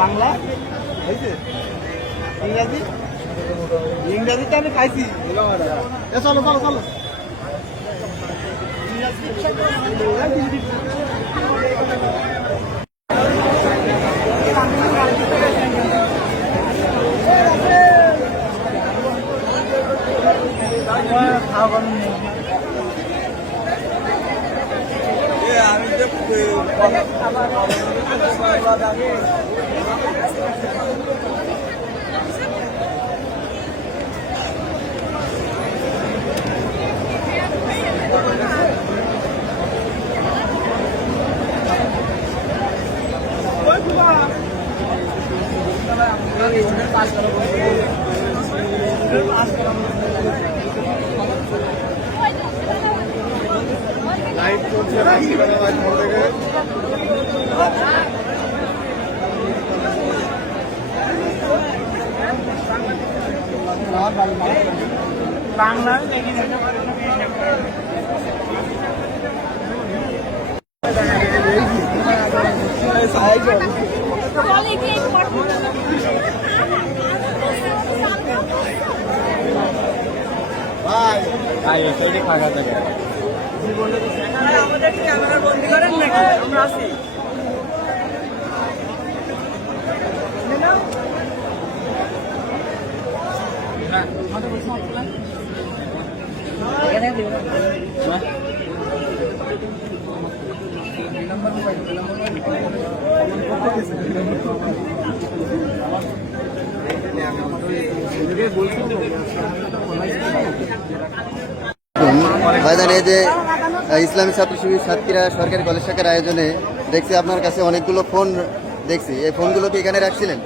বাংলা ইংরাজি ইংরাজিতে আমি খাইছি। চলো চলো চলো লাইট চলছে বাংলা আমাদের ক্যামেরা বন্দি করেন নাকি? আমরা আছি। ভাইজান, এই যে ইসলামী ছাত্র শিবির সাতক্ষীরা সরকারি কলেজ শাখার আয়োজনে দেখছি আপনার কাছে অনেকগুলো ফোন দেখছি, এই ফোনগুলো কি এখানে রাখছিলেন?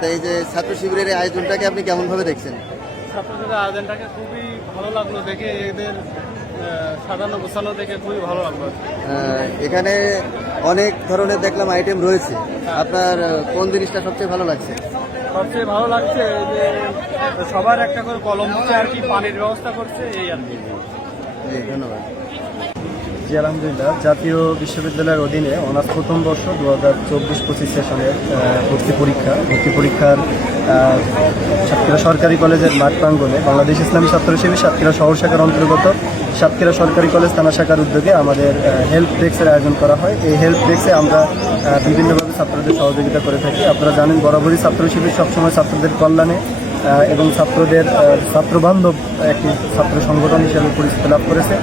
তো এই যে ছাত্র শিবিরের আয়োজনটাকে আপনি কেমন ভাবে দেখছেন? ছাত্রদের আয়োজনটাকে খুবই ভালো লাগলো দেখে, এদের সাজানো গোছানো দেখে খুবই ভালো লাগলো। এখানে অনেক ধরনের দেখলাম আইটেম রয়েছে, আপনার কোন জিনিসটা সবচেয়ে ভালো লাগছে? সবচেয়ে ভালো লাগছে যে সবার একটা করে কলম হচ্ছে আর কি, পানির ব্যবস্থা করছে এই আর কি। জি, ধন্যবাদ। জি আলহামদুলিল্লাহ, জাতীয় বিশ্ববিদ্যালয়ের অধীনে অনার্স প্রথম বর্ষ 2024-25 সেশনের ভর্তি পরীক্ষার সাতক্ষীরা সরকারি কলেজের মাঠ প্রাঙ্গণে বাংলাদেশ ইসলামী ছাত্র শিবির সাতক্ষীরা শহর শাখার অন্তর্গত সাতক্ষীরা সরকারি কলেজ থানা শাখার উদ্যোগে আমাদের হেল্প ডেস্কের আয়োজন করা হয়। এই হেল্প ডেস্কে আমরা বিভিন্নভাবে ছাত্রদের সহযোগিতা করে থাকি। আপনারা জানেন, বরাবরই ছাত্র শিবির সবসময় ছাত্রদের কল্যাণে এবং ছাত্রদের ছাত্রবান্ধব একটি ছাত্র সংগঠন হিসেবে পরিচিতি লাভ করেছে।